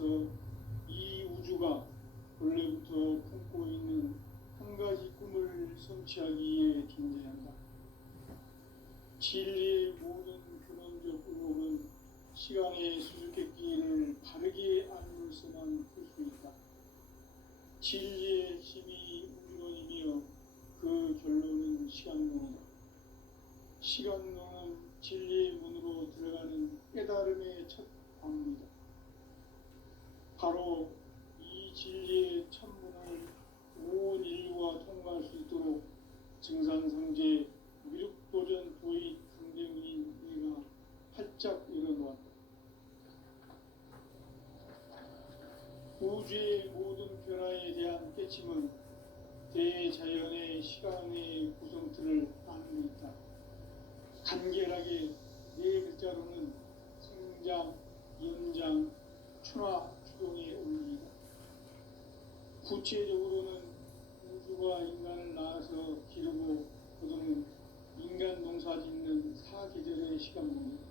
따라서 이 우주가 원래부터 품고 있는 한 가지 꿈을 성취하기 위해 존재한다. 진리의 모든 근원적 의혹은 시간의 수수께끼를 바르게 알므로서만 풀 수 있다. 진리의 힘이 우주론이며 그 결론은 시간론이다. 시간론은 진리의 문으로 들어가는 깨달음의 첫 관문이다. 바로 이 진리의 천문을 온 인류가 통과할 수 있도록 증산상제 미륵도전 도의 강대문인 내가 활짝 열어놓았다. 우주의 모든 변화에 대한 깨침은 대자연의 시간의 구성틀을 나누고 있다. 간결하게 네 글자로는 생장, 연장, 추나 추동의 원리이다. 구체적으로는 우주가 인간을 낳아서 기르고 거두는 인간 농사 짓는 사계절의 시간문이다.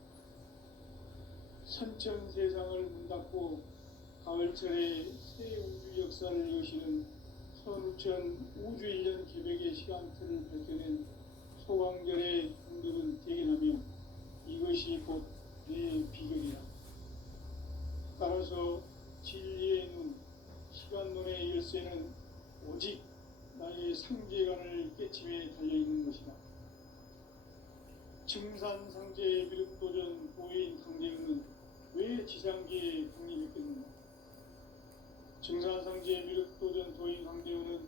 선천 세상을 문 닫고 가을철에 새 우주 역사를 여시는 선우천 우주 1년 계획의 시간틀을 밝혀낸 소강절의 분들은 대견하며 이것이 곧 내 비결이다. 따라서 진리의 눈, 시간론의 열쇠는 오직 나의 상제관을 깨침에 달려있는 것이다. 증산상제 미륵도전 보인 강대은은 왜 지상계에 강림했겠는가? 증산상제 미륵도전 도인 강대은은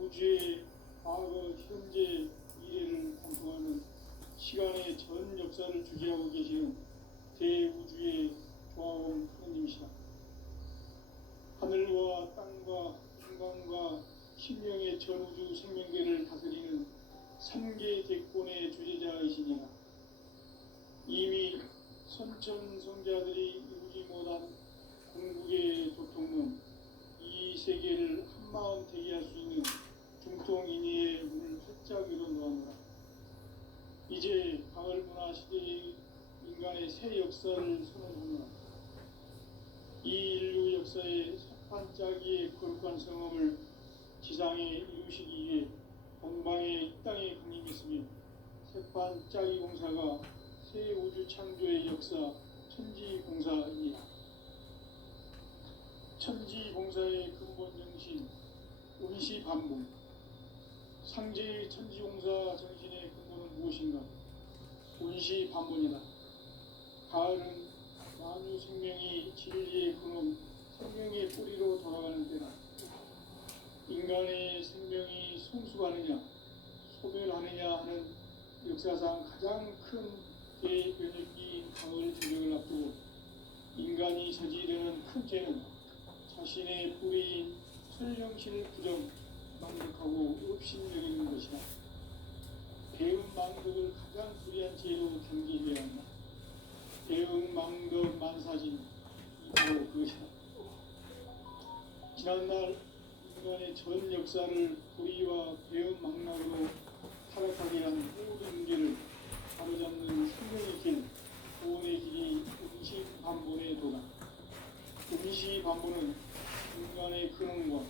우주의 과거, 현재, 미래를 관통하는 시간의 전 역사를 주재하고 계시는 대우주의 조화원 하느님이시다. 하늘과 땅과 인간과 신명의 전우주 생명계를 다스리는 3개 대권의 주제자이시니라. 이미 선천성자들이 이루지 못한 궁극의 도통론, 이 세계를 한마음 대기할 수 있는 중통인의의 문을 활짝 열어놓았노라. 이제 가을 문화 시대의 인간의 새 역사를 선언하노라. 이 인류 역사의 반짝이의 거룩한 성험을 지상에 이루시기 위해 동방의 이 땅에 강림했으며 새반짝이 공사가 새 우주 창조의 역사 천지공사이니라. 천지공사의 근본 정신 운시반문. 상제의 천지공사 정신의 근본은 무엇인가? 운시반문이다. 가을은 만유 생명이 진리의 근원, 생명의 뿌리로 돌아가는 때다. 인간의 생명이 성숙하느냐, 소멸하느냐 하는 역사상 가장 큰 대변혁기인 가을 전쟁을 앞두고 인간이 저지르는 큰 죄는 자신의 뿌리인 설령신을 부정, 망덕하고 업신여기는 것이다. 배은망덕을 가장 불의한 죄로 경계해야 한다. 배은망덕 만사진, 이 바로 그것이다. 지난날 인간의 전 역사를 불의와 배은망락으로 타락하게 한 모든 문제를 바로잡는 생명의 길, 구원의 길이 운시반본의 도다. 운시반본은 인간의 근원과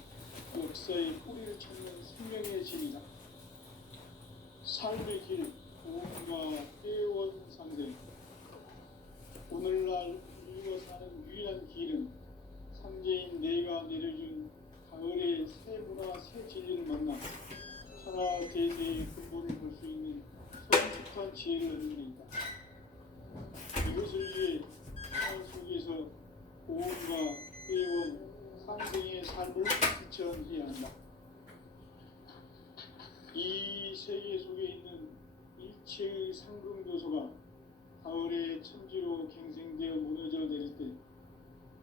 역사의 뿌리를 찾는 생명의 진이다. 삶의 길, 구원과 회원상생. 오늘날 인류가 사는 유일한 길은 상제인 내가 내려준 가을의 새 문화, 새 진리를 만나 천하 대세의 근본을 볼 수 있는 성숙한 지혜를 얻는 데 있다. 이것을 위해 삶 속에서 구원과 회원, 상생의 삶을 실천해야 한다. 이 세계 속에 있는 일체의 상금교소가 가을의 천지로 갱생되어 무너져 내릴 때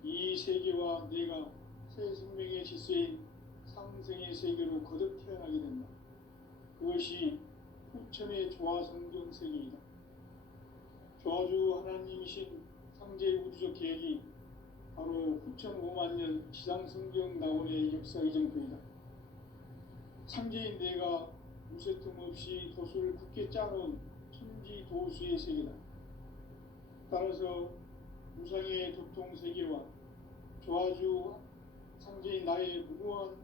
이 세계와 내가 새 생명의 질서인 상생의 세계로 거듭 태어나게 된다. 그것이 후천의 조화성경 세계이다. 조화주 하나님이신 상제 우주적 계획이 바로 후천 5만 년 지상성경 나원의 역사 이정표이다. 상제인 내가 무쇠틈 없이 도수를 굳게 짜놓은 천지 도수의 세계다. 따라서 무상의 도통 세계와 조아주 상제인 나의 무고한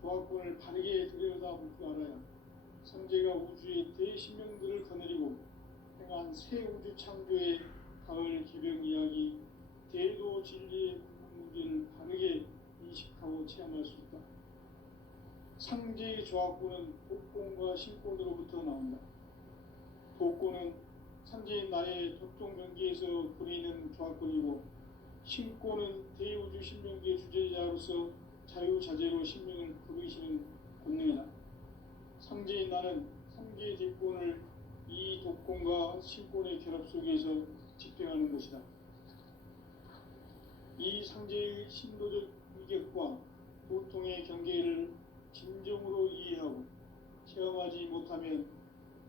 조합권을 바르게 들여다볼 줄 알아야 성제가 우주의 대신명들을 거느리고 행한 새 우주 창조의 가을 개벽 이야기, 대도 진리의 문제를 바르게 인식하고 체험할 수 있다. 상제의 조합권은 독권과 신권으로부터 나온다. 독권은 상제인 나의 독종 경계에서 부리는 조합권이고, 신권은 대우주 신명기의 주제자로서 자유자재로 신명을 부르시는 권능이다. 상제인 나는 상제의 대권을 이 독권과 신권의 결합 속에서 집행하는 것이다. 이 상제의 신도적 위격과 도통의 경계를 진정으로 이해하고 체험하지 못하면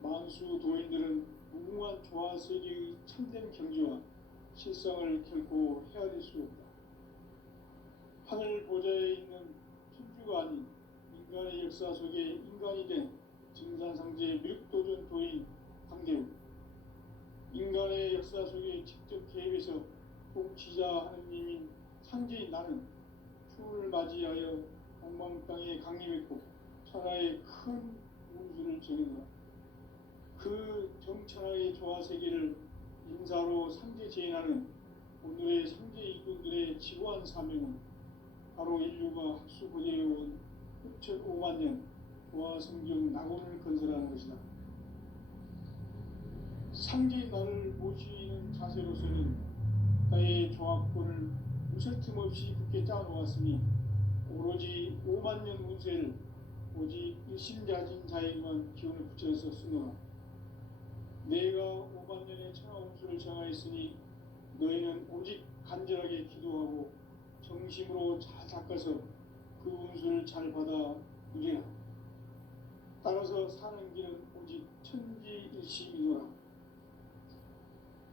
만수 도인들은 무궁한 조화세계의 참된 경지와 실상을 결코 헤아릴 수 없다. 하늘 보좌에 있는 천주가 아닌 인간의 역사 속에 인간이 된 증산상제 밀도전 도인 강대우, 인간의 역사 속에 직접 개입해서 통치자 하느님인 상제인 나는 추운을 맞이하여 방방 땅에 강림했고 천하의 큰 운수를 정해노라. 그 정천하의 조화세계를 인사로 상제 제인하는 오늘의 상제 이군들의 지고한 사명은 바로 인류가 학수고대해온 6,500만 년 조화성경 낙원을 건설하는 것이다. 상제인 나를 모시는 자세로서는 나의 조합권을 무설틈 없이 굳게 짜놓았으니 오로지 5만 년 운세를 오직 일심자진 자에게만 기운을 붙여서 쓰노라. 내가 5만 년의 천하 운수를 정하였으니 너희는 오직 간절하게 기도하고 정심으로 잘 닦아서 그 운수를 잘 받아 누리라. 따라서 사는 길은 오직 천지일심이노라.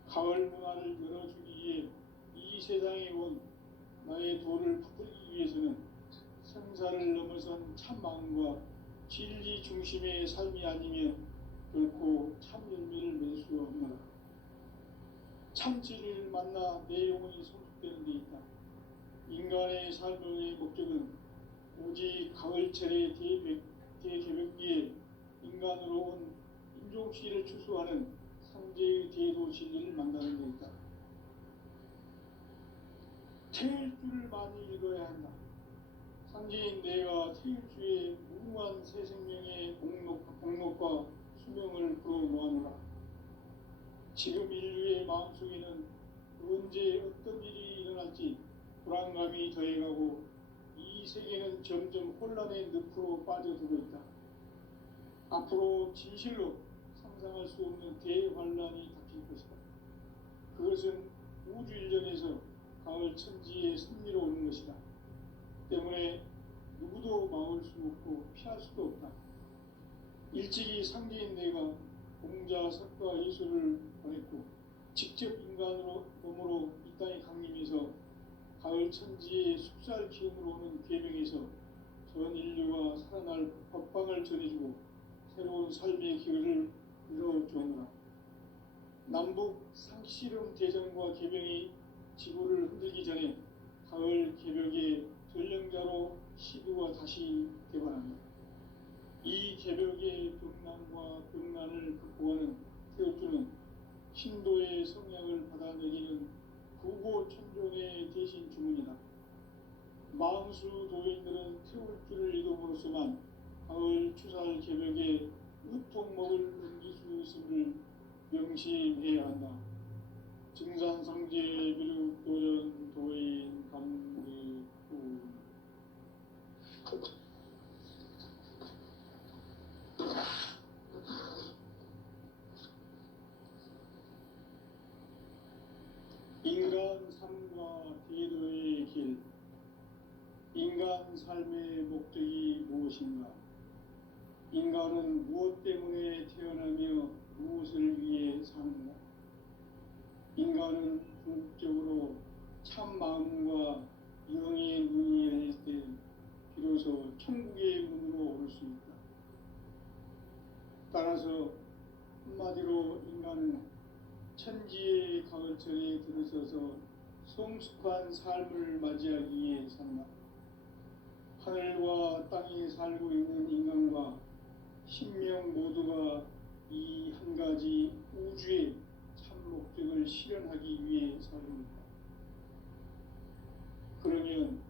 가을 문화를 열어주기 위해 이 세상에 온 나의 도를 붙들기 위해서는 생사를 넘어선 참 마음과 진리 중심의 삶이 아니면 결코 참 열매를 맺을 수 없노라. 참 진리를 만나 내 영혼이 성숙되는 데 있다. 인간의 삶의 목적은 오직 가을철의 대개벽기에 인간으로 온 인종시를 추수하는 상제의 대도 진리를 만나는 데 있다. 태일주를 많이 읽어야 한다. 상제인 내가 태일주의 무궁한 새 생명의 공록과 수명을 불어모아노라. 지금 인류의 마음속에는 언제 어떤 일이 일어날지 불안감이 더해가고 이 세계는 점점 혼란의 늪으로 빠져들고 있다. 앞으로 진실로 상상할 수 없는 대환란이 닥칠 것이다. 그것은 우주 일련에서 가을 천지의 섭리로 오는 것이다. 때문에 누구도 막을 수 없고 피할 수도 없다. 일찍이 상제인 내가 공자, 석가, 예수를 보냈고 직접 인간으로 몸으로 이 땅에 강림해서 가을 천지의 숙살 기운으로 오는 계명에서 전 인류가 살아날 법방을 전해주고 새로운 삶의 기회를 이뤄주었노라. 남북 상씨름 대전과 계명이 지구를 흔들기 전에 가을 개벽의 전령자로 시두가 다시 개발합니다. 이 개벽의 병난과 병난을 극복하는 태엽주는 신도의 성향을 받아내리는 구고천존의 대신 주문이다. 망수 도인들은 태울주를 이름으로서만 가을 추살 개벽에 의통목을 옮길 수 있음을 명심해야 한다. 증산상제 미륵도전 도인 감리구 인간 삶과 대도의 길. 인간 삶의 목적이 무엇인가? 인간은 무엇 때문에 태어나며 무엇을 위해 사는가? 인간은 궁극적으로 참 마음과 영의 눈이 열릴 때 비로소 천국의 문으로 오를 수 있다. 따라서 한마디로 인간은 천지의 가을철에 들어서서 성숙한 삶을 맞이하기 위해 산다. 하늘과 땅에 살고 있는 인간과 신명 모두가 이 한 가지 우주의 참 목적을 실현하기 위해 살고 있다. 그러면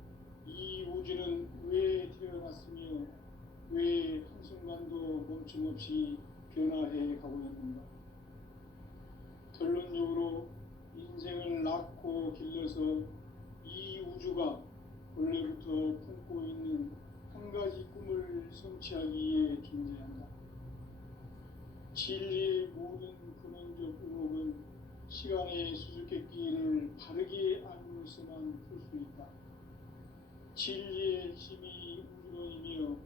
이 우주는 왜 태어났으며 왜 한순간도 멈춤없이 변화해 가고 있는가? 결론적으로 인생을 낳고 길러서 이 우주가 원래부터 품고 있는 한 가지 꿈을 성취하기 위해 존재한다. 진리의 모든 근원적 의혹은 시간의 수수께끼를 바르게 알고서만 풀 수 있다. 진리의 핵심이 우주론이며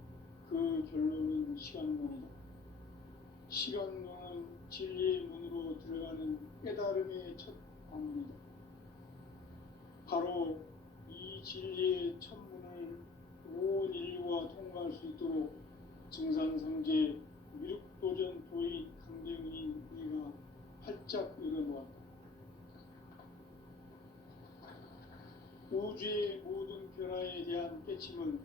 그 결론은 시간론이다. 시간론은 진리의 문으로 들어가는 깨달음의 첫 방문이다. 바로 이 진리의 첫 문을 온 인류가 통과할 수 있도록 증산상제 미륵도전 도의 강대훈인 네가 활짝 열어놓았다. 우주의 모든 변화에 대한 깨침은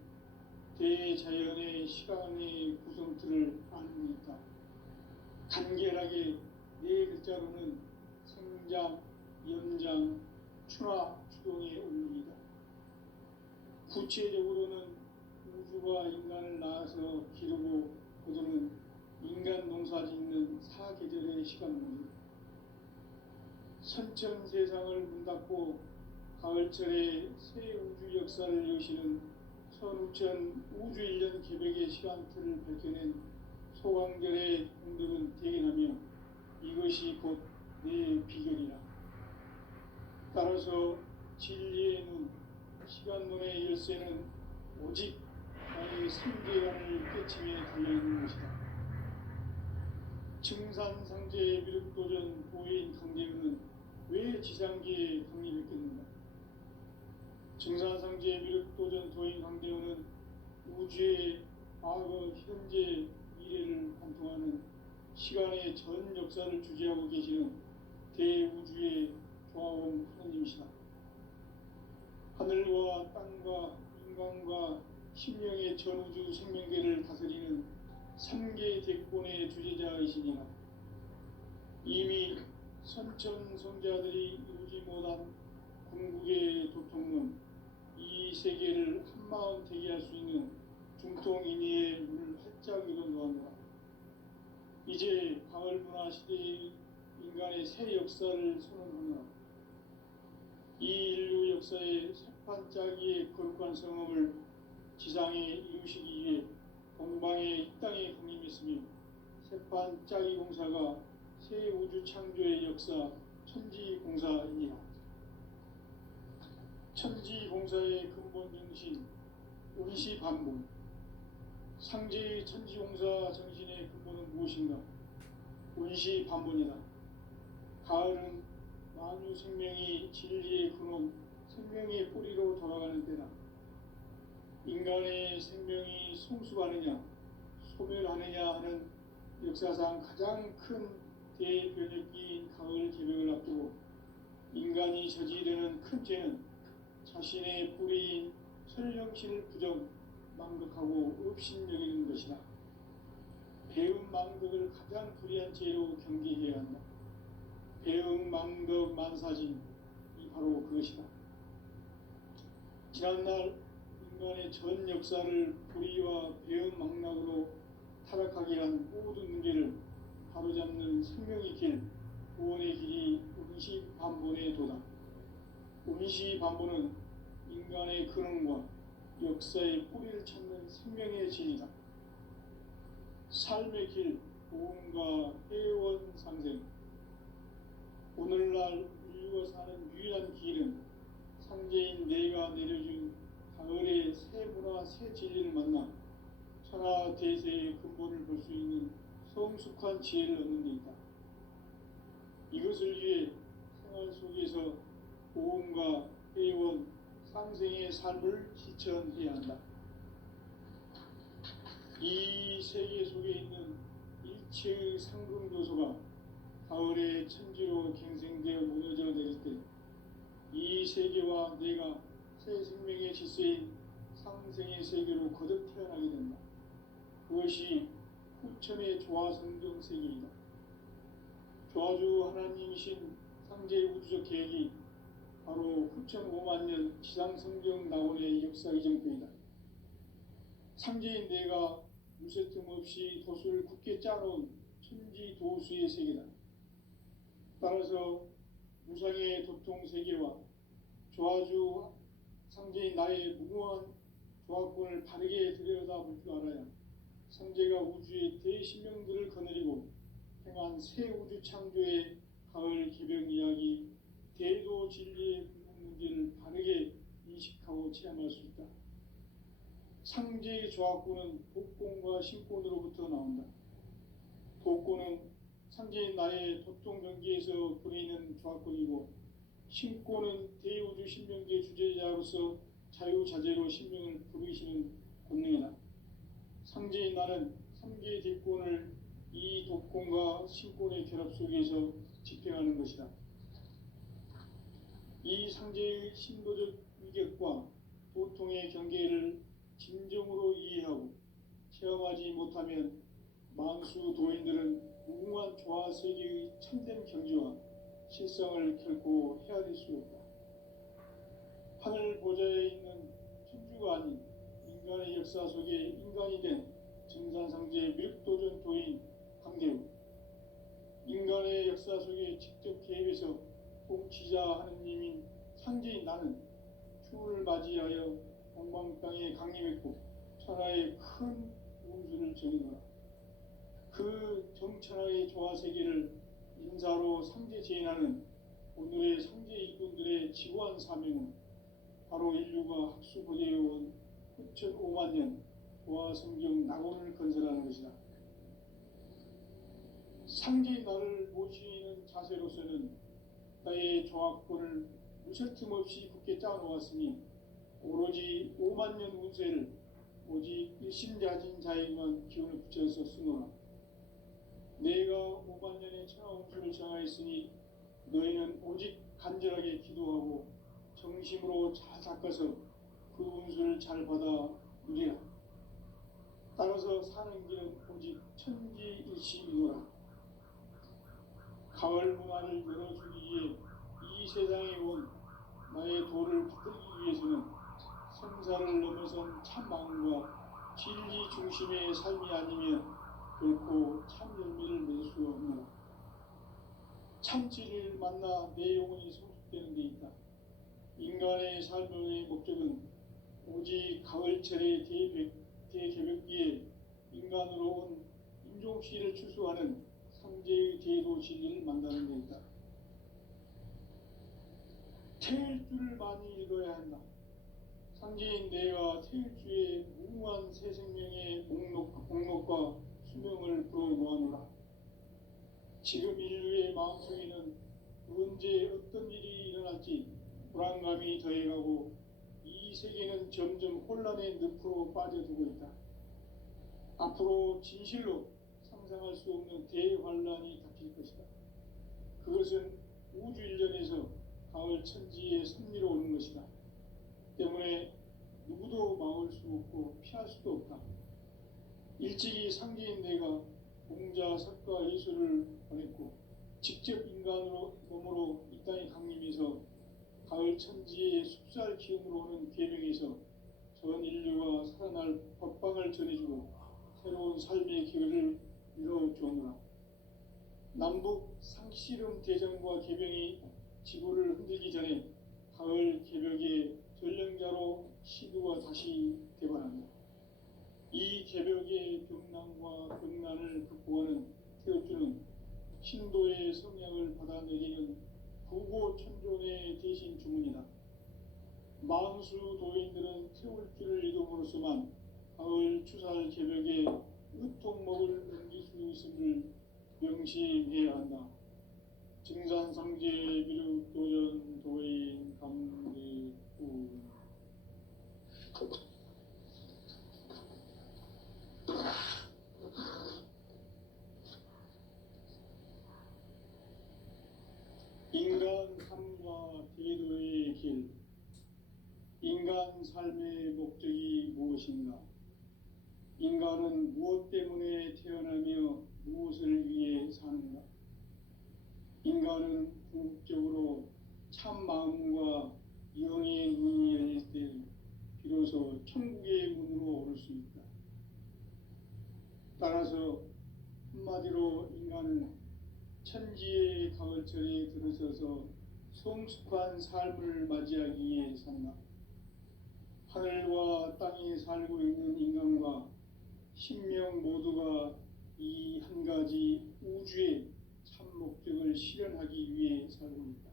대자연의 시간의 구성틀을 아는 있다. 간결하게 네 글자로는 생장, 연장, 추나 추동의 원리이다. 구체적으로는 우주가 인간을 낳아서 기르고 거두는 인간 농사 짓는 사계절의 시간론이다. 선천세상을 문닫고 가을철에 새 우주 역사를 여시는 선우천 우주일년 계백의 시간틀을 밝혀낸 소강결의 공덕은 대견하며 이것이 곧 내 비결이라. 따라서 진리의 눈, 시간론의 열쇠는 오직 나의 승계관을 깨침에 달려있는 것이다. 증산상제의 미륵도전 도인 강대훈은 왜 지상계에 강림했겠는가? 증산상제의 미륵도전 도인 강대훈은 우주의 과거, 현재, 미래를 관통하는 시간의 전 역사를 주재하고 계시는 대우주의 조화원 하느님이시다. 하늘과 땅과 인간과 신명의 전우주 생명계를 다스리는 3개 대권의 주제자이시니라. 이미 선천성자들이 이루지 못한 궁극의 도통론, 이 세계를 한마음 되게 할 수 있는 중통인의의 문을 활짝 열어놓았노라. 이제 가을문화 시대의 인간의 새 역사를 선언하노라. 이 인류 역사의 새판짜기의 거룩한 성험을 지상에 이루시기 위해 동방의 이 땅에 강림했으며 새판짜기 공사가 새 우주 창조의 역사 천지공사이니라. 천지공사의 근본 정신 운시반복. 상제의 천지공사 정신의 근본은 무엇인가? 운시반복이다. 가을은 만유 생명이 진리의 근원, 생명의 뿌리로 돌아가는 때다. 인간의 생명이 성숙하느냐, 소멸하느냐 하는 역사상 가장 큰 대변혁기인 가을 개벽을 앞두고 인간이 저지르는 큰 죄는 자신의 뿌리인 설령신을 부정, 망극하고 업신여기는 것이다. 배음 망극을 가장 불의한 죄로 경계해야 한다. 배음 망극 만사진이 바로 그것이다. 지난날 인간의 전 역사를 불의와 배음 망락으로 타락하게 한 모든 문제를 바로잡는 생명의 길, 구원의 길이 운시반본의 도다. 운시반본은 인간의 근원과 역사의 뿌리를 찾는 생명의 진이다. 삶의 길, 보험과 회원 상생. 오늘날 인류가 사는 유일한 길은 상제인 내가 내려준 가을의 새 문화, 새 진리를 만나 천하 대세의 근본을 볼 수 있는 성숙한 지혜를 얻는 데 있다. 이것을 위해 생활 속에서 보험과 회원, 상생의 삶을 실천해야 한다. 이 세계 속에 있는 일체의 상금도소가 가을의 천지로 갱생되어 무너져 내릴 때 이 세 상제와 내가 새 생명의 질서인 상생의 세계로 거듭 태어나게 된다. 그것이 후천의 조화성경 세계이다. 조화주 하나님이신 상제의 우주적 계획이 바로 후천 5만 년 지상성경 낙원의 역사 이정표이다. 상제인 내가 무쇠 틈 없이 돛을 굳게 짜놓은 천지도수의 세계다. 따라서 무상의 도통 세계와 조화주 상제인 나의 무궁한 조화권을 바르게 들여다볼 줄 알아야 상제가 우주의 대신명들을 거느리고 행한 새 우주 창조의 가을 개벽 이야기, 대도 진리의 궁극 문제를 바르게 인식하고 체험할 수 있다. 상제의 조화권은 복권과 신권으로부터 나온다. 복권은 상제인 나의 도통 경계에서 부리는 조화권이고, 신권은 대우주 신명계 주제자로서 자유자재로 신명을 부르시는 권능이다. 상제인 나는 3개의 대권을 이 독권과 신권의 결합 속에서 집행하는 것이다. 이 상제의 신도적 위격과 도통의 경계를 진정으로 이해하고 체험하지 못하면 만수 도인들은 무궁한 조화 세계의 참된 경지와 실성을 결코 헤아릴 수 없다. 하늘 보좌에 있는 천주가 아닌 인간의 역사 속에 인간이 된 증산상제 밀도전 도인 강대우, 인간의 역사 속에 직접 개입해서 통치자 하느님인 상제인 나는 추운을 맞이하여 동방 땅에 강림했고 천하의 큰 운수를 정의노라. 그 정천하의 조화 세계를 인사로 상제 제인하는 오늘의 상제 일꾼들의 지구한 사명은 바로 인류가 학수고대해온 후천 5만 년 조화 성경 낙원을 건설하는 것이다. 상제인 나를 모시는 자세로서는 나의 조화권을 무쇠틈 없이 굳게 짜놓았으니 오로지 5만 년 운세를 오직 일심자진 자에게만 기운을 붙여서 쓰노라. 내가 5만 년의 천하 운수를 정하였으니 너희는 오직 간절하게 기도하고 정심으로 잘 닦아서 그 운수를 잘 받아 누리라. 따라서 사는 길은 오직 천지일심이노라. 가을 문화를 열어주기 위해 이 세상에 온 나의 도를 받들기 위해서는 생사를 넘어선 참 마음과 진리 중심의 삶이 아니면 결코 참 열매를 낼 수 없노라. 참지를 만나 내 영혼이 성숙되는 데 있다. 인간의 삶의 목적은 오직 가을철의 대개벽기에 인간으로 온 인종시를 추수하는 상제의 대도 진리를 만나는 데 있다. 태일주를 많이 읽어야 한다. 상제인 내가 태일주의 무궁한 새 생명의 목록과 수명을 불어놓아노라. 지금 인류의 마음속에는 언제 어떤 일이 일어날지 불안감이 더해가고 이 세계는 점점 혼란의 늪으로 빠져들고 있다. 앞으로 진실로 상상할 수 없는 대환란이 닥칠 것이다. 그것은 우주 일련에서 가을 천지의 섭리로 오는 것이다. 때문에 누구도 막을 수 없고 피할 수도 없다. 일찍이 상제인 내가 공자, 석가, 예수를 보냈고 직접 인간으로 몸으로 이 땅에 강림해서 가을 천지의 숲살 기운으로 오는 계명에서 전 인류가 살아날 법방을 전해주고 새로운 삶의 기회를 이뤄주었노라. 남북 상씨름 대전과 계병이 지구를 흔들기 전에 가을 개벽의 전령자로 시두가 다시 대발한다. 이 개벽의 병난과 병난을 극복하는 태엽주는 신도의 성향을 받아내리는 부고천존의 대신 주문이다. 만수 도인들은 태울주를 이름으로서만 가을 추살 개벽에 으통목을 넘길 수 있음을 명심해야 한다. 증산상제 미륵도전 도인 감대우. 인간 삶과 대도의 길, 인간 삶의 목적이 무엇인가? 인간은 무엇 때문에 태어나며 무엇을 위해 사는가? 인간은 궁극적으로 참 마음과 영의 눈이 열릴 때 비로소 천국의 문으로 오를 수 있다. 따라서 한마디로 인간은 천지의 가을철에 들어서서 성숙한 삶을 맞이하기 위해 산다. 하늘과 땅에 살고 있는 인간과 신명 모두가 이 한 가지 우주의 참 목적을 실현하기 위해 살고 있다.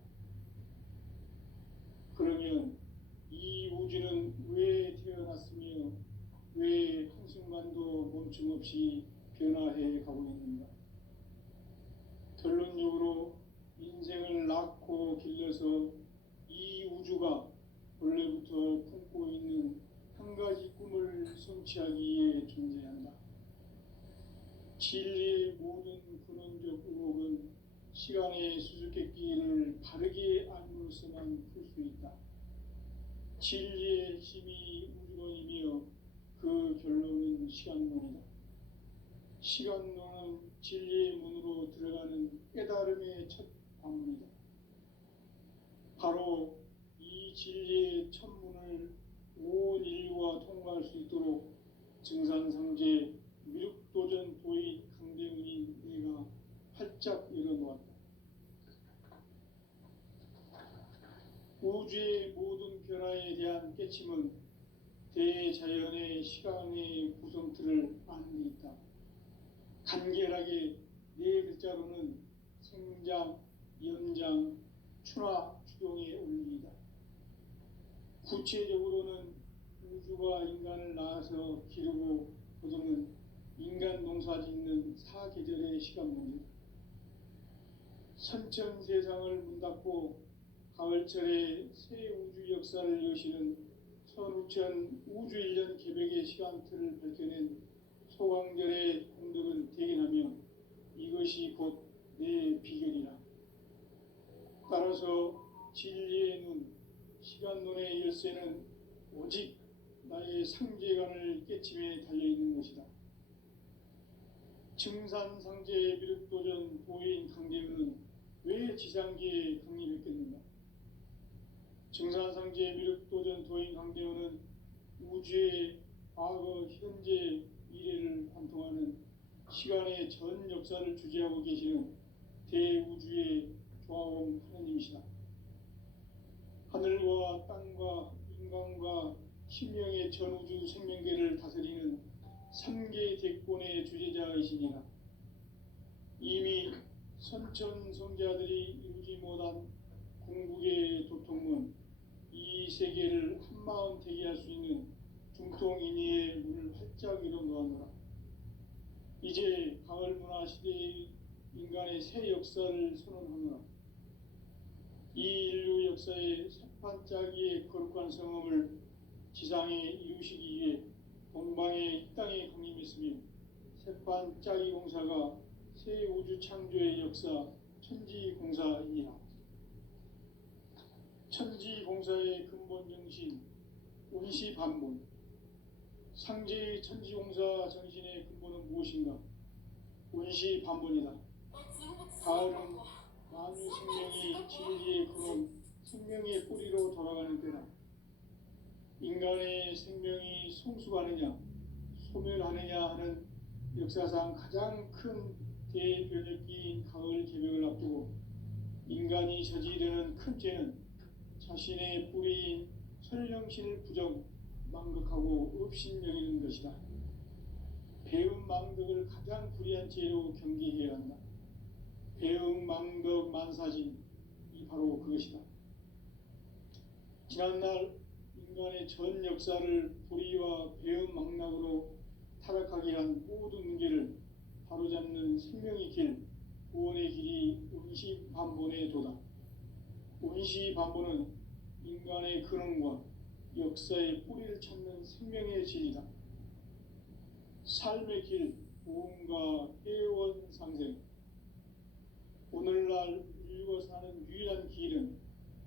그러면 이 우주는 왜 태어났으며 왜 한순간도 멈춤 없이 변화해 가고 있는가? 결론적으로 인생을 낳고 길러서 이 우주가 원래부터 품고 있는 한 가지 꿈을 성취하기 위해 존재한다. 진리의 모든 근원적 의혹은 시간의 수수께끼를 바르게 알므로서만 풀 수 있다. 진리의 힘이 우주론이며 그 결론은 시간론이다. 시간론은 진리의 문으로 들어가는 깨달음의 첫 관문이다. 바로 이 진리의 첫 문을 온 인류가 통과할 수 있도록 증산상제 미륵도전 도인 강대훈이 내가 활짝 열어놓았다. 우주의 모든 변화에 대한 깨침은 대자연의 시간의 구성틀을 아는 데 있다. 간결하게 네 글자로는 생장, 연장, 추나 추동의 원리이다. 구체적으로는 우주가 인간을 낳아서 기르고 거두는 인간 농사 짓는 사계절의 시간 문제다. 선천 세상을 문 닫고 가을철에 새 우주 역사를 여시는 선우천 우주 1년 개백의 시간틀을 밝혀낸 소강절의 공덕은 대견하며 이것이 곧 내 비결이라. 따라서 진리의 눈, 시간론의 열쇠는 오직 나의 상제관을 깨침에 달려있는 것이다. 증산상제의 미륵도전 도인 강대훈은 왜 지상계에 강림했겠는가? 증산상제의 미륵도전 도인 강대훈은 우주의 과거, 현재, 미래를 관통하는 시간의 전 역사를 주재하고 계시는 대우주의 조화원 하느님이시다. 하늘과 땅과 인간과 신명의 전우주 생명계를 다스리는 3개 대권의 주제자이시니라. 이미 선천성자들이 이루지 못한 궁극의 도통은 이 세계를 한마음 되게 할 수 있는 중통인의의 문을 활짝 열어놓았노라. 이제 가을 문화 시대의 인간의 새 역사를 선언하노라. 이 인류 역사의 새판짜기의 거룩한 성험을 지상에 이루시기 위해 동방의 이 땅에 강림했으며 새판짜기 공사가 새 우주 창조의 역사 천지공사이니라. 천지공사의 근본 정신 원시반본. 상제의 천지공사 정신의 근본은 무엇인가? 원시반본이다. 가을은 만유 생명이 진리의 근원, 생명의 뿌리로 돌아가는 때다. 인간의 생명이 성숙하느냐, 소멸하느냐 하는 역사상 가장 큰 대변혁기인 가을 개벽을 앞두고 인간이 저지르는 큰 죄는 자신의 뿌리인 설령신을 부정, 망극하고 업신여기는 것이다. 배음 망덕을 가장 불의한 죄로 경계해야 한다. 배음 망덕 만사진, 이 바로 그것이다. 지난날 인간의 전 역사를 불의와 배음 망락으로 타락하게 한 모든 문제를 바로잡는 생명의 길, 구원의 길이 원시반본의 도다. 원시반본은 인간의 근원과 역사의 뿌리를 찾는 생명의 진이다. 삶의 길, 구원과 회원 상생. 오늘날 인류가 사는 유일한 길은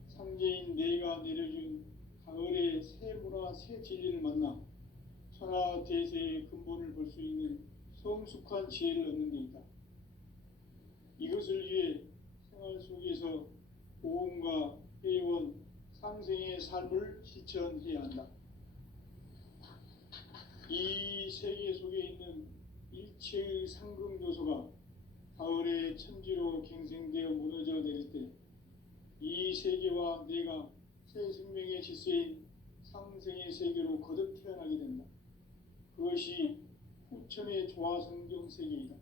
상제인 내가 내려준 가을의 새 문화 새 진리를 만나 천하 대세의 근본을 볼 수 있는 성숙한 지혜를 얻는 데 있다. 이것을 위해 생활 속에서 보험과 회원, 상생의 삶을 실천해야 한다. 이 세계 속에 있는 일체의 상금 요소가 가을의 천지로 갱생되어 무너져 내릴 때 이 세계와 내가 새 생명의 질서인 상생의 세계로 거듭 태어나게 된다. 그것이 후천의 조화성경 세계이다.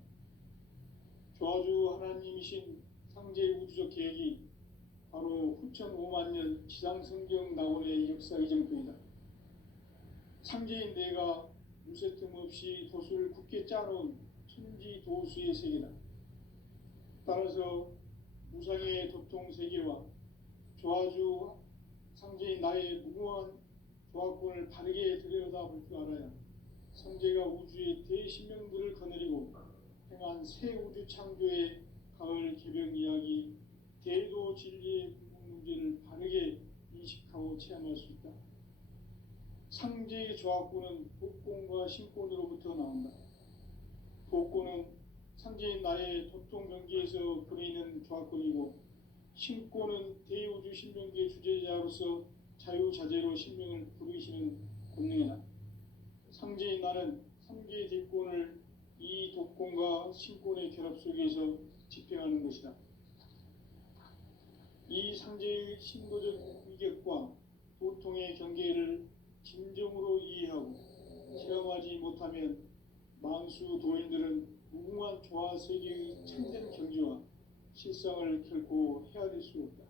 조화주 하나님이신 상제 우주적 계획이 바로 후천 5만 년 지상성경 낙원의 역사의 정표이다. 상제인 내가 무쇠틈 없이 도수를 굳게 짜놓은 천지 도수의 세계다. 따라서 무상의 도통 세계와 조화주 상제인 나의 무궁한 조화권을 바르게 들여다볼 줄 알아야 성제가 우주의 대신명들을 거느리고 행한 새 우주 창조의 가을 개벽 이야기, 대도 진리의 궁극 문제를 바르게 인식하고 체험할 수 있다. 상제의 조화권은 복권과 신권으로부터 나온다. 복권은 상제인 나의 도통 경계에서 부리는 조화권이고, 신권은 대우주 신명기의 주제자로서 자유자재로 신명을 부르시는 권능이다. 상제인 나는 3개의 대권을 이 독권과 신권의 결합 속에서 집행하는 것이다. 이 상제의 신도적 위격과 도통의 경계를 진정으로 이해하고 체험하지 못하면 만수 도인들은 무궁한 조화 세계의 참된 경지와 실상을 결코 헤아릴 수 없다.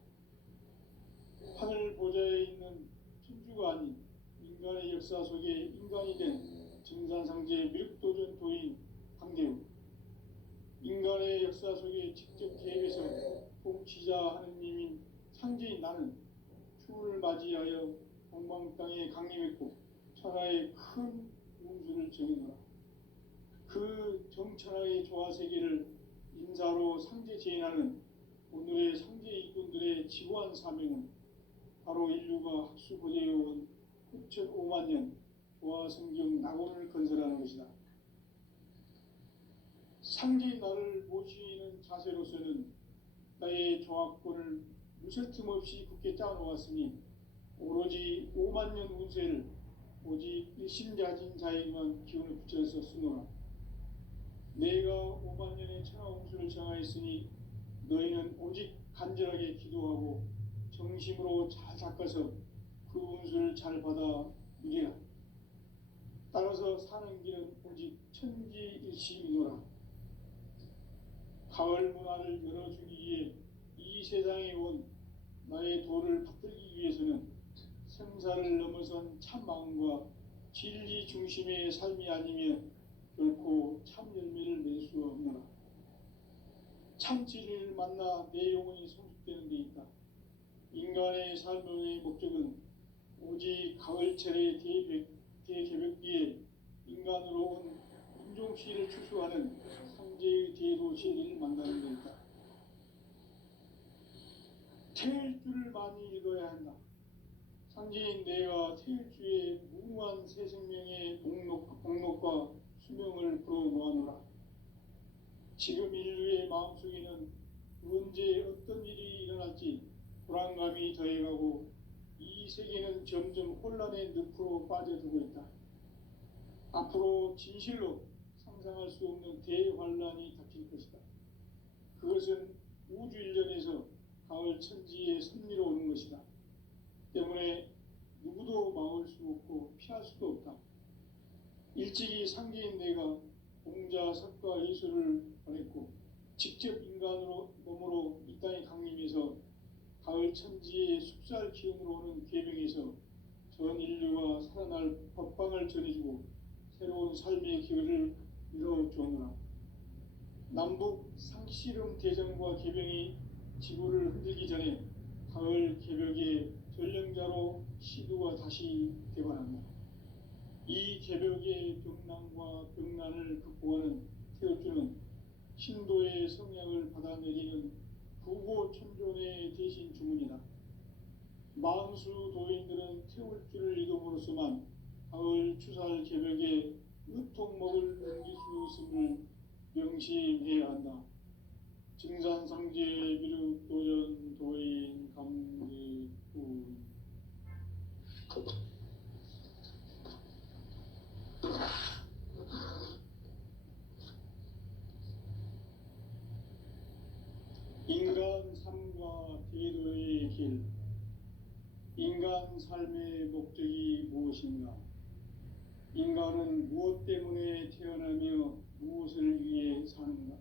하늘 보좌에 있는 천주가 아닌 인간의 역사 속에 인간이 된 정산상제 미륵도전 도인 황대우, 인간의 역사 속에 직접 개입해서 통치자 하느님인 상제인 나는 추운을 맞이하여 동방 땅에 강림했고 천하의 큰 운수를 정해놓아 그 정천하의 조화세계를 인사로 상제 제인하는 오늘의 상제 일꾼들의 지고한 사명은 바로 인류가 학수 보재해온 9,5만 년 조화성경 낙원을 건설하는 것이다. 상제인 나를 모시는 자세로서는 나의 조화권을 무쇠틈 없이 굳게 짜놓았으니 오로지 5만 년 운세를 오직 일심자진 자에게만 기운을 붙여서 쓰노라. 내가 5만 년의 천하 운수를 정하였으니 너희는 오직 간절하게 기도하고 정심으로 잘 닦아서 그 운수를 잘 받아 누리라. 따라서 사는 길은 오직 천지일심이노라. 가을 문화를 열어주기 위해 이 세상에 온 나의 도를 받들기 위해서는 생사를 넘어선 참 마음과 진리 중심의 삶이 아니면 결코 참 열매를 낼 수 없노라. 참 진리를 만나 내 영혼이 성숙되는 데 있다. 인간의 삶의 목적은 오직 가을철의 대개벽기에 인간으로 온 인종시를 추수하는 상제의 대도 진리를 만나는 데 있다. 태일주를 많이 읽어야 한다. 상제인 내가 태일주의 무궁한 새 생명의 목록과 수명을 불어놓아노라. 지금 인류의 마음속에는 언제 어떤 일이 일어날지 불안감이 더해가고 이 세계는 점점 혼란의 늪으로 빠져들고 있다. 앞으로 진실로 상상할 수 없는 대환란이 닥칠 것이다. 그것은 우주 일련에서 가을 천지의 섭리로 오는 것이다. 때문에 누구도 막을 수 없고 피할 수도 없다. 일찍이 상제인 내가 공자, 석가, 예수를 보냈고 직접 인간으로 몸으로 이 땅에 강림해서 가을 천지의 숙살 기운으로 오는 계명에서 전 인류가 살아날 법방을 전해주고 새로운 삶의 기회를 이뤄주었노라. 남북 상씨름 대전과 개병이 지구를 흔들기 전에 가을 개벽의 전령자로 시두가 다시 되관한다. 이 개벽의 병난과 병난을 극복하는 태엽주는 신도의 성향을 받아내리는 부고 천존의 대신 주문이다. 만수 도인들은 태울 줄을 이름으로서만 가을 추살 개벽에 으통먹을 넘길 수 있음을 명심해야 한다. 증산상제 미륵 도전 도인 감리구. 인간 삶과 대도의 길. 인간 삶의 목적이 무엇인가? 인간은 무엇 때문에 태어나며 무엇을 위해 사는가?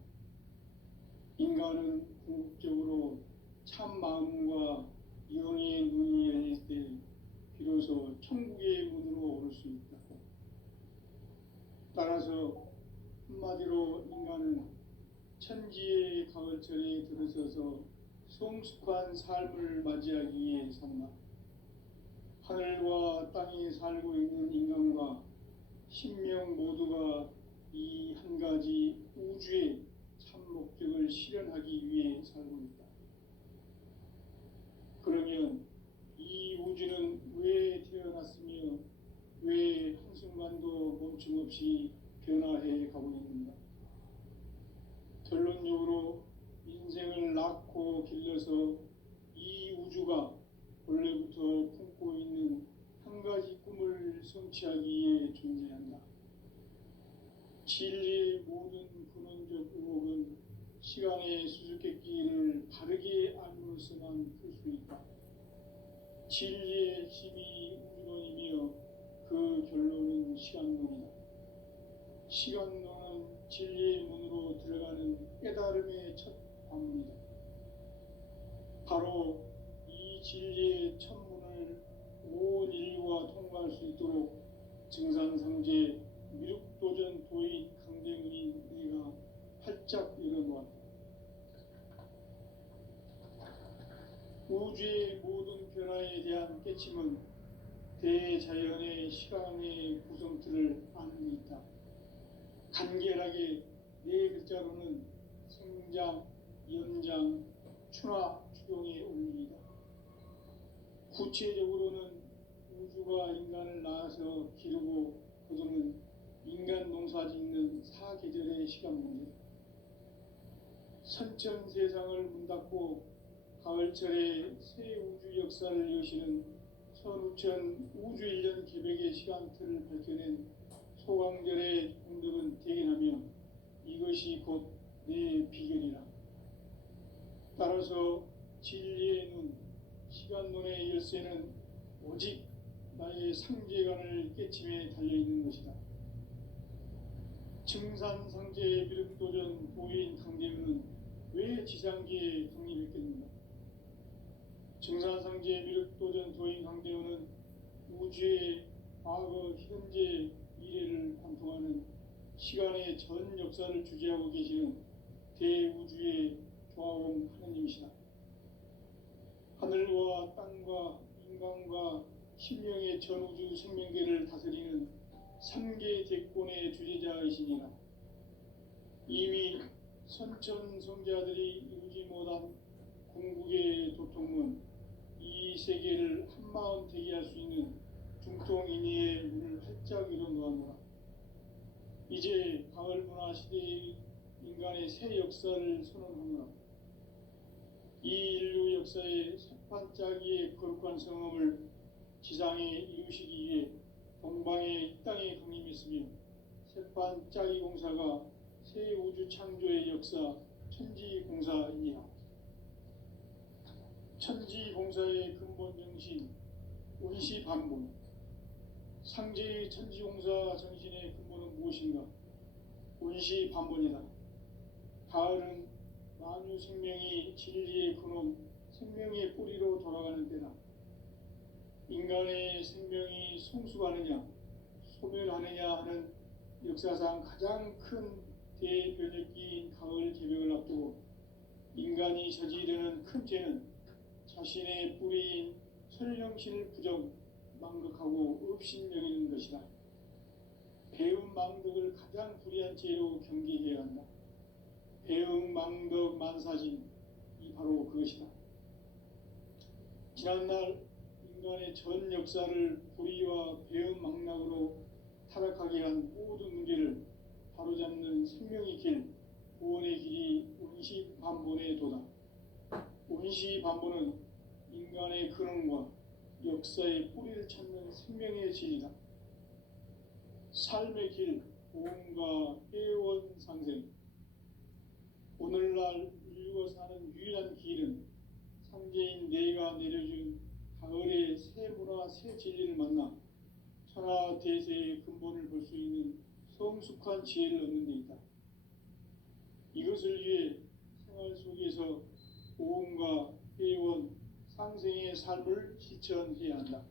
인간은 궁극적으로 참 마음과 영의 눈이 열릴 때 비로소 천국의 문으로 오를 수 있다. 따라서 한마디로 인간은 천지의 가을철에 들어서서 성숙한 삶을 맞이하기 위해 산다. 하늘과 땅에 살고 있는 인간과 신명 모두가 이 한 가지 우주의 참 목적을 실현하기 위해 살고 있다. 그러면 이 우주는 왜 태어났으며 왜 한순간도 멈춤없이 변화해 가고 있는가? 결론적으로 인생을 낳고 길러서 이 우주가 원래부터 품고 있는 한 가지 꿈을 성취하기 위해 존재한다. 진리의 모든 근원적 의혹은 시간의 수수께끼를 바르게 알므로서만 풀 수 있다. 진리의 힘이 우주론이며 그 결론은 시간론이다. 시간론은 진리의 문으로 들어가는 깨달음의 첫 관문이다. 바로 이 진리의 첫 문을 온 인류가 통과할 수 있도록 증산상제 미륵도전 도인 강대문인 우리가 활짝 열어놓았다. 우주의 모든 변화에 대한 깨침은 대자연의 시간의 구성틀을 아는 데 있다. 간결하게 네 글자로는 생장, 연장, 추나 추동의 원리이다. 구체적으로는 우주가 인간을 낳아서 기르고 거두는 인간 농사 짓는 사계절의 시간 문제. 선천 세상을 문 닫고 가을철에 새 우주 역사를 여시는 선우천 우주 1년 개백의 시간틀을 밝혀낸 소강절의 공덕은 대견하며 이것이 곧 내 비결이라. 따라서 진리의 눈, 시간론의 열쇠는 오직 나의 상제관을 깨침에 달려있는 것이다. 증산상제 미륵도전 도인 강대문은 왜 지상계에 강림했겠는가? 증산상제 미륵도전 도인 강대문은 우주의 과거, 현재, 미래를 관통하는 시간의 전 역사를 주재하고 계시는 대우주의 조화원 하느님이시다. 하늘과 땅과 인간과 신명의 전우주 생명계를 다스리는 3계 대권의 주재자이시니라. 이미 선천 성자들이 이루지 못한 궁극의 도통문, 이 세계를 한마음 되게 할 수 있는 중통인의의 문을 활짝 열어놓았노라. 이제 가을 문화 시대의 인간의 새 역사를 선언하노라. 이 인류 역사의 새반짝이의 거룩한 성험을 지상에 이루시기 위해 동방의 이 땅에 강림했으며 새반짝이 공사가 새 우주 창조의 역사 천지공사이니라. 천지공사의 근본 정신 원시반본. 상제의 천지공사 정신의 근본은 무엇인가? 원시반본이다. 가을은 만유 생명이 진리의 근원, 생명의 뿌리로 돌아가는 때다. 인간의 생명이 성숙하느냐, 소멸하느냐 하는 역사상 가장 큰 대변혁기인 가을 개벽을 앞두고 인간이 저지르는 큰 죄는 자신의 뿌리인 설령신을 부정, 망극하고 업신여기는 것이다. 배움 망덕을 가장 불의한 죄로 경계해야 한다. 배움 망덕 만사진, 이 바로 그것이다. 지난날 인간의 전 역사를 불의와 배은망락으로 타락하게 한 모든 문제를 바로잡는 생명의 길, 구원의 길이 운시반본에 도다. 운시반본은 인간의 근원과 역사의 뿌리를 찾는 생명의 진리다. 삶의 길, 보험과 회원상생. 오늘날 인류가 사는 유일한 길은 상제인 내가 내려준 가을의 새 문화 새 진리를 만나 천하 대세의 근본을 볼 수 있는 성숙한 지혜를 얻는 데 있다. 이것을 위해 생활 속에서 보험과 회원, 상생의 삶을 실천해야 한다.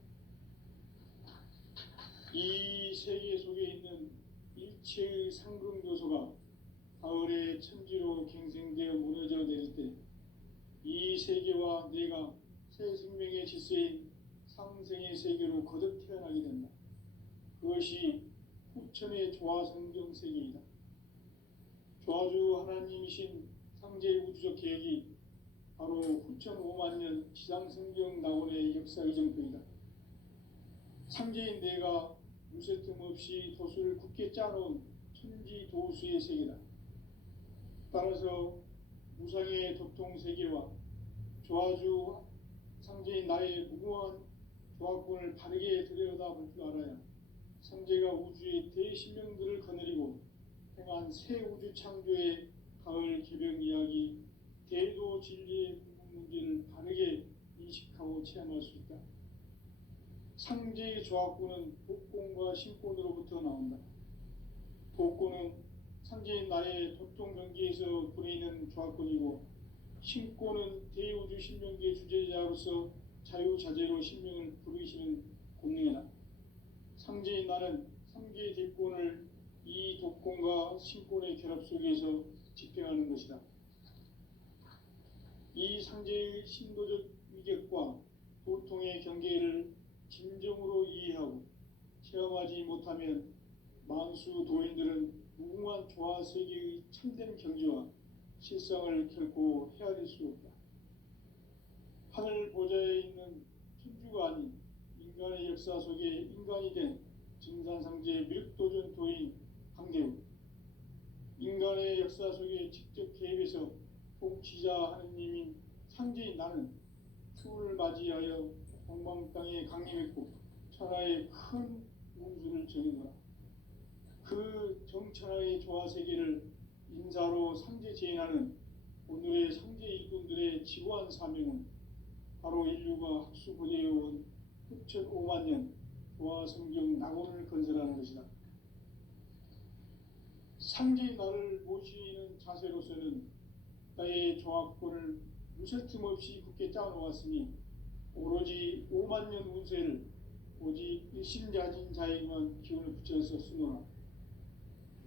이 세계 속에 있는 일체의 상승교소가 가을의 천지로 갱생되어 무너져 내릴 때 이 세계와 내가 새 생명의 질서인 상생의 세계로 거듭 태어나게 된다. 그것이 후천의 조화성경 세계이다. 조화주 하나님이신 상제의 우주적 계획이 바로 후천 5만 년 지상성경 낙원의 역사 의정표이다. 상제인 내가 무쇠 틈 없이 도수를 굳게 짜놓은 천지 도수의 세계다. 따라서 무상의 도통 세계와 조화주 상제인 나의 무궁한 조화권을 바르게 들여다볼 줄 알아야 상제가 우주의 대신명들을 거느리고 행한 새 우주 창조의 가을 개병 이야기, 대도 진리의 문제를 바르게 인식하고 체험할 수 있다. 상제의 조화권은 복권과 신권으로부터 나온다. 복권은 상제인 나의 도통 경계에서 부리는 조화권이고, 신권은 대우주 신명기의 주제자로서 자유자재로 신명을 부르시는 공명이다. 상제인 나는 상제의 대권을 이 독권과 신권의 결합 속에서 집행하는 것이다. 이 상제의 신도적 위격과 도통의 경계를 진정으로 이해하고 체험하지 못하면 만수 도인들은 무궁한 조화 세계의 참된 경지와 실상을 결코 헤아릴 수 없다. 하늘 보좌에 있는 천주가 아닌 인간의 역사 속에 인간이 된 증산상제 미륵도전 도인 강대우, 인간의 역사 속에 직접 개입해서 통치자 하느님인 상제인 나는 추운을 맞이하여 동방 땅에 강림했고 천하의 큰 운수를 정해노라. 그 정천하의 조화세계를 인사로 상제 제인하는 오늘의 상제 일꾼들의 지고한 사명은 바로 인류가 학수고대해온 후천 5만 년 조화성경 낙원을 건설하는 것이다. 상제인 나를 모시는 자세로서는 나의 조화권을 무쇠 틈 없이 굳게 짜놓았으니 오로지 5만 년 운세를 오직 일심자진 자에게만 기운을 붙여서 쓰노라.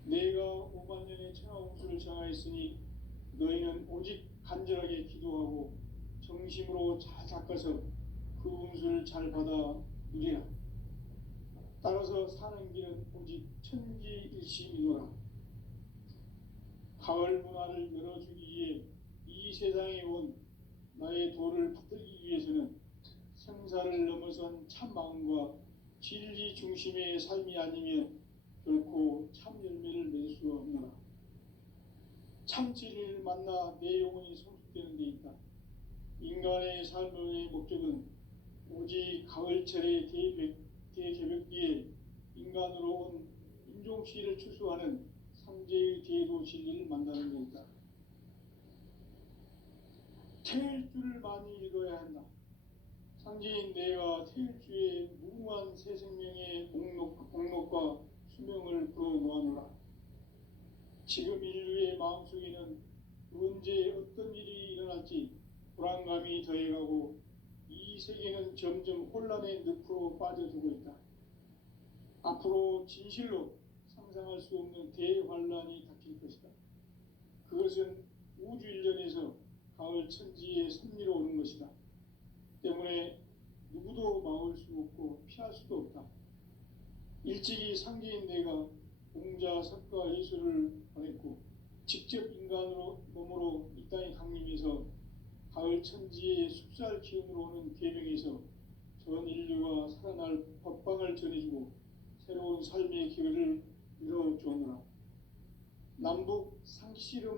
내가 5만 년의 천하 운수를 정하였으니 너희는 오직 간절하게 기도하고 정심으로 잘 닦아서 그 운수를 잘 받아 누리라. 따라서 사는 길은 오직 천지일심이노라. 가을 문화를 열어주기 위해 이 세상에 온 나의 도를 붙들기 위해서는 생사를 넘어선 참 마음과 진리 중심의 삶이 아니면 결코 참 열매를 맺을 수 없노라. 참 진리를 만나 내 영혼이 성숙되는 데 있다. 인간의 삶의 목적은 오직 가을철의 대개벽기에 인간으로 온 인종시를 추수하는 상제의 대도 진리를 만나는 데 있다. 태일주를 많이 읽어야 한다. 상제인 내가 태일주의 무궁한 새 생명의 목록과 수명을 불어모아노라. 지금 인류의 마음속에는 언제 어떤 일이 일어날지 불안감이 더해가고 이 세계는 점점 혼란의 늪으로 빠져들고 있다. 앞으로 진실로 상상할 수 없는 대환란이 닥칠 것이다. 그것은 우주 일련에서 가을 천지의 섭리로 오는 것이다. 때문에 누구도 막을 수 없고 피할 수도 없다. 일찍이 상제인 내가 공자, 석가, 예수를 보냈고 직접 인간으로 몸으로 이 땅에 강림해서 가을 천지의 숲살 기운으로 오는 계명에서 전 인류가 살아날 법방을 전해주고 새로운 삶의 기회를 열어주오노라. 남북 상씨름